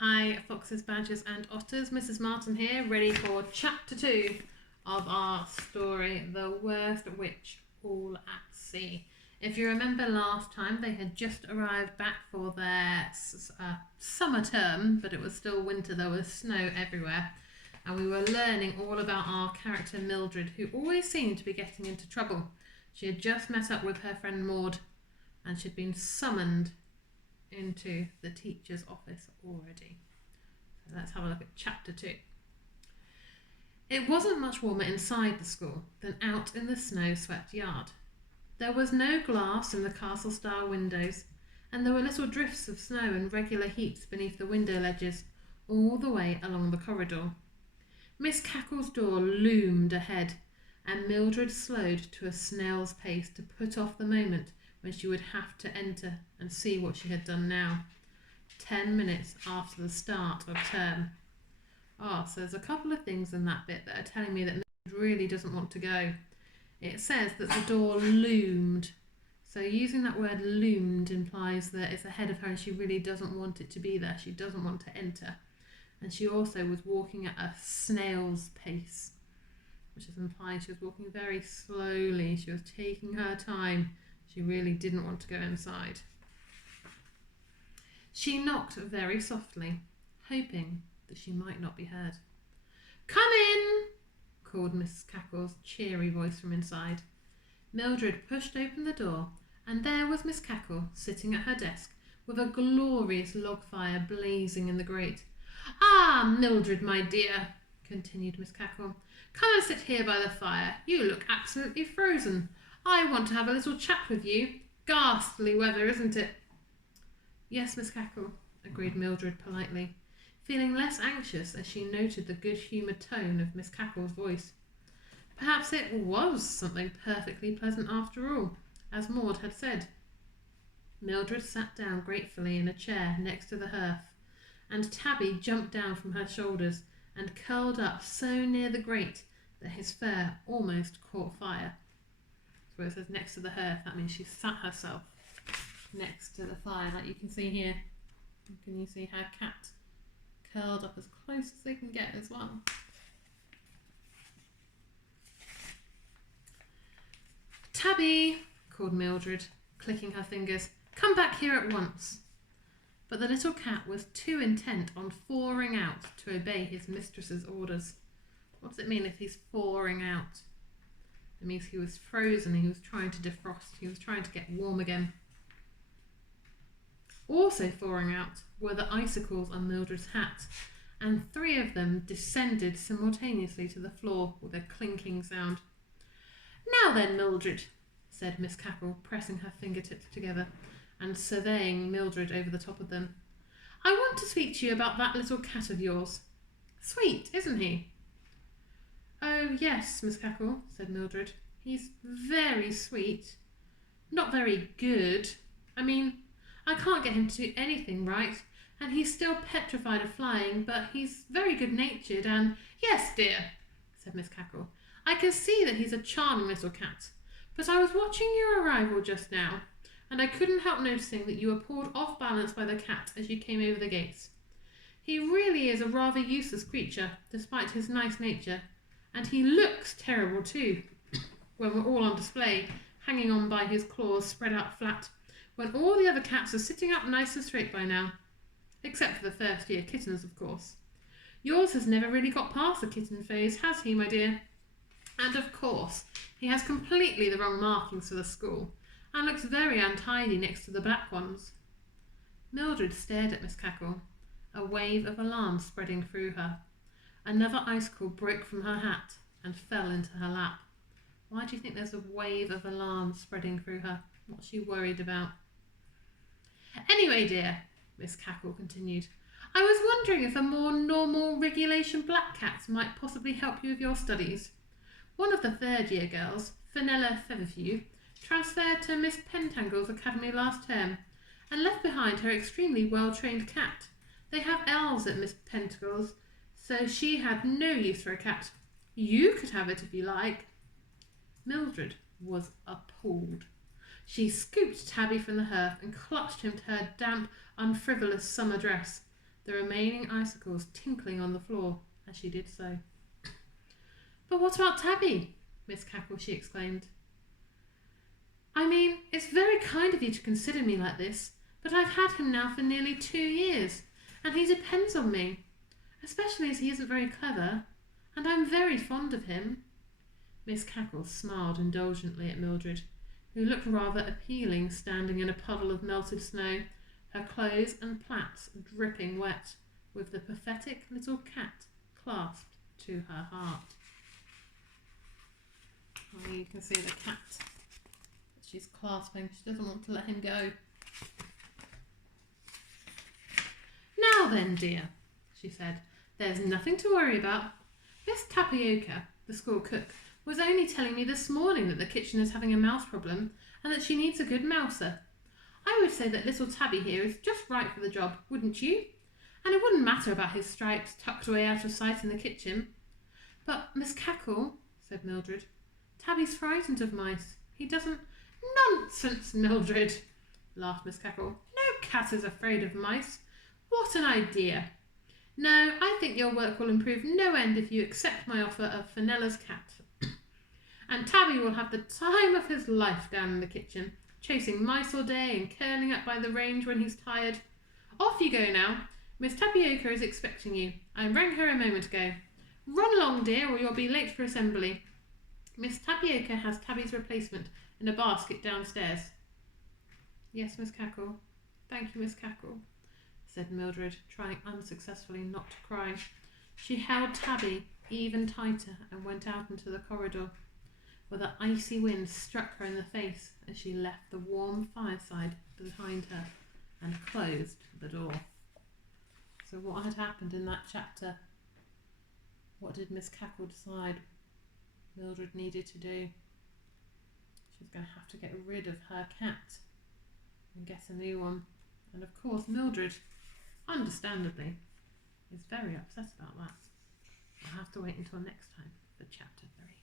Hi, foxes, badgers and otters. Mrs. Martin here, ready for chapter 2 of our story, The Worst Witch All at Sea. If you remember last time, they had just arrived back for their summer term, but it was still winter. There was snow everywhere. And we were learning all about our character Mildred, who always seemed to be getting into trouble. She had just met up with her friend Maud, and she'd been summoned into the teacher's office already. So let's have a look at chapter 2. It wasn't much warmer inside the school than out in the snow-swept yard. There was no glass in the castle-style windows, and there were little drifts of snow in regular heaps beneath the window ledges all the way along the corridor. Miss Cackle's door loomed ahead, and Mildred slowed to a snail's pace to put off the moment when she would have to enter and see what she had done now, 10 minutes after the start of term. So there's a couple of things in that bit that are telling me that Mildred really doesn't want to go. It says that the door loomed. So using that word loomed implies that it's ahead of her and she really doesn't want it to be there. She doesn't want to enter. And she also was walking at a snail's pace, which is implying she was walking very slowly. She was taking her time. She really didn't want to go inside. She knocked very softly, hoping that she might not be heard. "Come in," called Miss Cackle's cheery voice from inside. Mildred pushed open the door, and there was Miss Cackle sitting at her desk with a glorious log fire blazing in the grate. "Ah, Mildred, my dear," continued Miss Cackle, "come and sit here by the fire. You look absolutely frozen. I want to have a little chat with you. Ghastly weather, isn't it?" "Yes, Miss Cackle," agreed Mildred politely, feeling less anxious as she noted the good-humoured tone of Miss Cackle's voice. Perhaps it was something perfectly pleasant after all, as Maud had said. Mildred sat down gratefully in a chair next to the hearth, and Tabby jumped down from her shoulders and curled up so near the grate that his fur almost caught fire. So it says next to the hearth, that means she sat herself next to the fire, like you can see here. Can you see her cat curled up as close as they can get as well? "Tabby," called Mildred, clicking her fingers, "come back here at once." But the little cat was too intent on thawing out to obey his mistress's orders. What does it mean if he's thawing out? It means he was frozen, he was trying to defrost, he was trying to get warm again. Also thawing out were the icicles on Mildred's hat, and 3 of them descended simultaneously to the floor with a clinking sound. "Now then, Mildred," said Miss Cackle, pressing her fingertips together and surveying Mildred over the top of them. "I want to speak to you about that little cat of yours. Sweet, isn't he?" "Oh, yes, Miss Cackle," said Mildred. "He's very sweet. Not very good. I mean, I can't get him to do anything right, and he's still petrified of flying, but he's very good-natured and—" "Yes, dear," said Miss Cackle. "I can see that he's a charming little cat, but I was watching your arrival just now, and I couldn't help noticing that you were pulled off balance by the cat as you came over the gates. He really is a rather useless creature, despite his nice nature, and he looks terrible too, when we're all on display, hanging on by his claws spread out flat, when all the other cats are sitting up nice and straight by now. Except for the first-year kittens, of course. Yours has never really got past the kitten phase, has he, my dear? And of course, he has completely the wrong markings for the school, and looks very untidy next to the black ones." Mildred stared at Miss Cackle, a wave of alarm spreading through her. Another icicle broke from her hat and fell into her lap. Why do you think there's a wave of alarm spreading through her? What's she worried about? "Anyway, dear," Miss Cackle continued, "I was wondering if a more normal regulation black cat might possibly help you with your studies. One of the 3rd-year girls, Fenella Featherview, transferred to Miss Pentangle's academy last term and left behind her extremely well-trained cat. They have elves at Miss Pentangle's, so she had no use for a cat. You could have it if you like." Mildred was appalled. She scooped Tabby from the hearth and clutched him to her damp, unfrivolous summer dress. the remaining icicles tinkling on the floor as she did so. "But what about Tabby?" Miss Cackle, she exclaimed. "I mean, it's very kind of you to consider me like this, but I've had him now for nearly 2 years, and he depends on me, especially as he isn't very clever, and I'm very fond of him." Miss Cackle smiled indulgently at Mildred, who looked rather appealing standing in a puddle of melted snow, her clothes and plaits dripping wet, with the pathetic little cat clasped to her heart. Oh, you can see the cat that she's clasping. She doesn't want to let him go. "Now then, dear," she said, "there's nothing to worry about. Miss Tapioca, the school cook, was only telling me this morning that the kitchen is having a mouse problem and that she needs a good mouser. I would say that little Tabby here is just right for the job, wouldn't you? And it wouldn't matter about his stripes tucked away out of sight in the kitchen." "But, Miss Cackle," said Mildred, "Tabby's frightened of mice. He doesn't—" "Nonsense, Mildred," laughed Miss Cackle. "No cat is afraid of mice. What an idea! No, I think your work will improve no end if you accept my offer of Fenella's cat. And Tabby will have the time of his life down in the kitchen, chasing mice all day and curling up by the range when he's tired. Off you go now. Miss Tapioca is expecting you. I rang her a moment ago. Run along, dear, or you'll be late for assembly. Miss Tapioca has Tabby's replacement in a basket downstairs." "Yes, Miss Cackle. Thank you, Miss Cackle," said Mildred, trying unsuccessfully not to cry. She held Tabby even tighter and went out into the corridor, where the icy wind struck her in the face as she left the warm fireside behind her and closed the door. So what had happened in that chapter? What did Miss Cackle decide Mildred needed to do? She's going to have to get rid of her cat and get a new one. And of course Mildred, understandably, is very upset about that. I'll have to wait until next time for chapter 3.